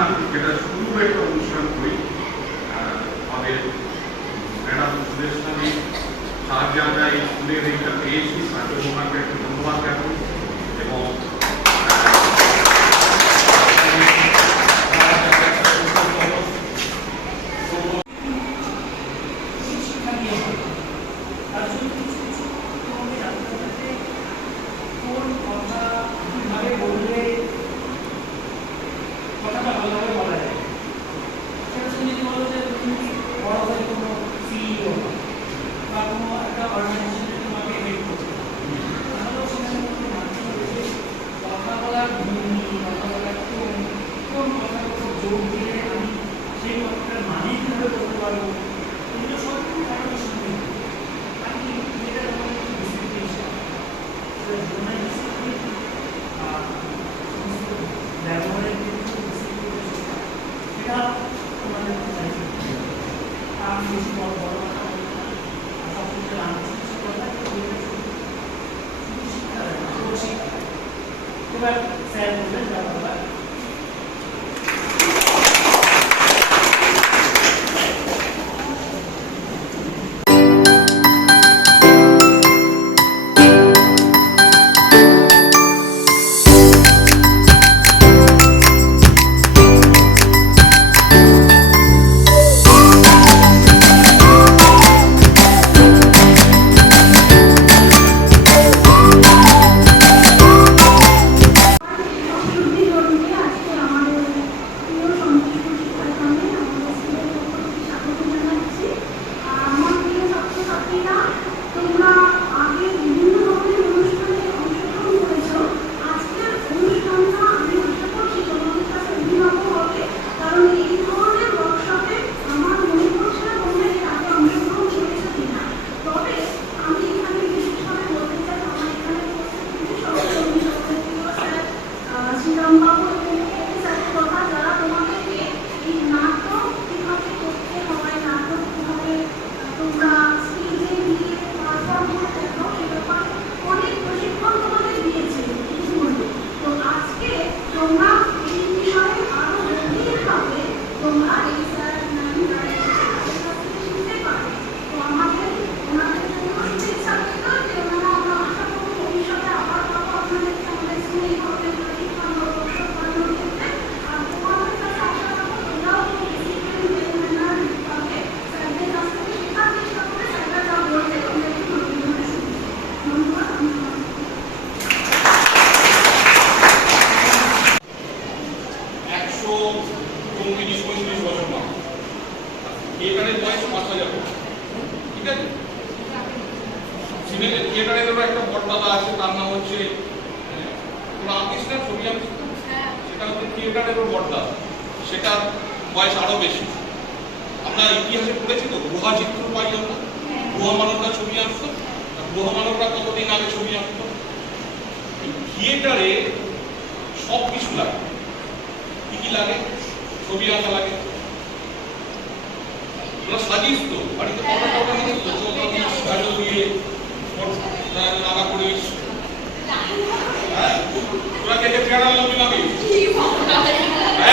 অনুষ্ঠান, যেটা শুরুর একটা অনুষ্ঠান করি আমাদের ম্যাডাম সুদেশনামী সাহায্যে আমরা এই স্কুলের এইটা পেয়েছি। ওনাকে একটু ধন্যবাদ জানাই এবং একটা বটতলা আছে, তার নাম হচ্ছে ছবি আমি সেটা হচ্ছে থিয়েটারেরও বটতলা, সেটার বয়স আরো বেশি। আমরা ইতিহাসে পড়েছি তো গুহা চিত্র পাই আমরা, গুহা মানবরা ছবি আঁকতো, গুহা মানবরা কতদিন আগে ছবি আঁকতো। থিয়েটারে সব কিছু লাগে। কি কি লাগে? ছবি আঁকা লাগে। তোরা সাজিস তো বাড়িতে পড়াটা দিয়ে নাগা করিস, তোরা কে চেহারা লাগবে নাকি?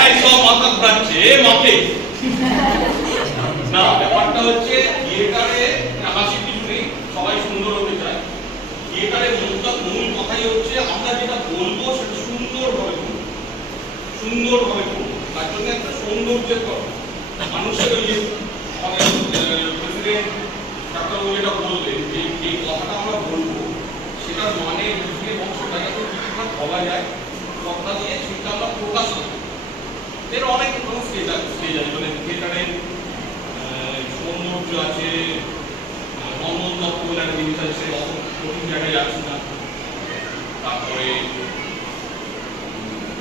এই সব মাথা ঘুরাচ্ছে মাপে না। ব্যাপারটা হচ্ছে থিয়েটারে হাসির কিছু নেই, সবাই সুন্দর হতে চায়। থিয়েটারের মূল কথাই হচ্ছে আমরা যেটা বলবো সেটা সুন্দরভাবে বলবো, সুন্দরভাবে বলবো। তার জন্য একটা সৌন্দর্যের কথা। মানুষের ওই যে প্রেসিডেন্ট ডাক্তার যেটা বললেন, এই কথাটা আমরা বলবো সেটার মানে বুঝে এবং সেটা যাতে ঠিকঠাক বলা যায় কথা দিয়ে সেটা আমরা প্রকাশ করি। এর অনেক স্টেজ আছে, মানে থিয়েটারের সৌন্দর্য আছে, অনন্ত একটা জিনিস আছে, অত কঠিন জায়গায় যাচ্ছি না। তারপরে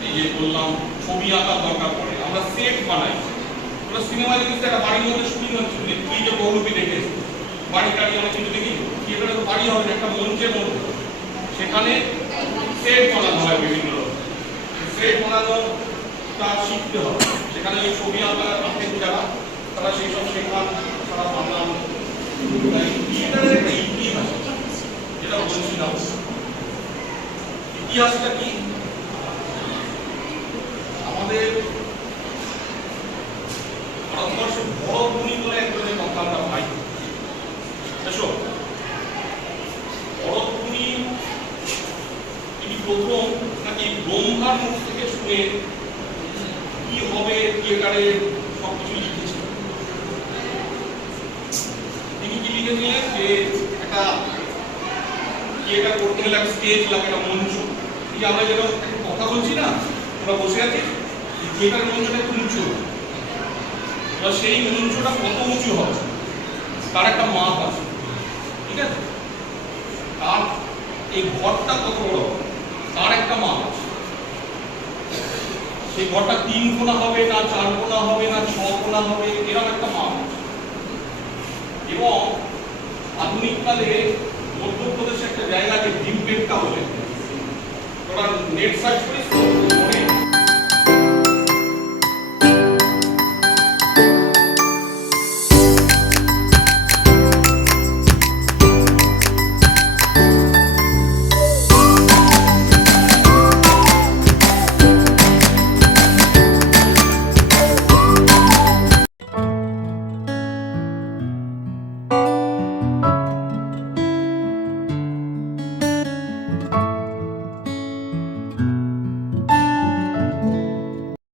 এই যে বললাম ছবি আঁকার দরকার পড়ে, আমরা সেট বানাই। আমরা সিনেমায় দেখি একটা বাড়ির মধ্যে শুটিং হচ্ছে, তুই যে বহুরূপী দেখে বাড়ি টাড়ি অনেক কিছু দেখি, থিয়েটারে তো বাড়ি হবে একটা মঞ্চের মধ্যে, সেখানে সেট বানানো হয় বিভিন্ন রকম। সেট বানানোটা শিখতে হবে, সেখানে ওই ছবি আঁকা আঁকেন যারা, তারা সেই সব শেখান, তারা বানান। থিয়েটারের একটা ইতিহাস যেটা বলছিলাম, ইতিহাসটা কি? আমাদের শুনে কি হবে থিয়েটারে সবকিছু লিখেছেন। তিনি কি লিখেছিলেন যে একটা থিয়েটার করতে গেলে একটা স্টেজ লাগে, একটা মঞ্চ। এই আমরা যেন একটা কথা বলছি না, আমরা বসে আছি, থিয়েটার মঞ্চটা একটু উঁচু, এবার সেই মঞ্চটা কত উঁচু হবে তার একটা মাপ আছে, ঠিক আছে? তার এই ঘরটা কত বড় তার একটা মাপ আছে। সেই ঘরটা 3 কোণা হবে না 4 কোণা হবে না 6 কোণা হবে, এরকম একটা মাপ আছে। এবং আধুনিক কালে মধ্যপ্রদেশে একটা জায়গাকে ভীমবেটকা বলে, ওরা নেট সার্চ করিস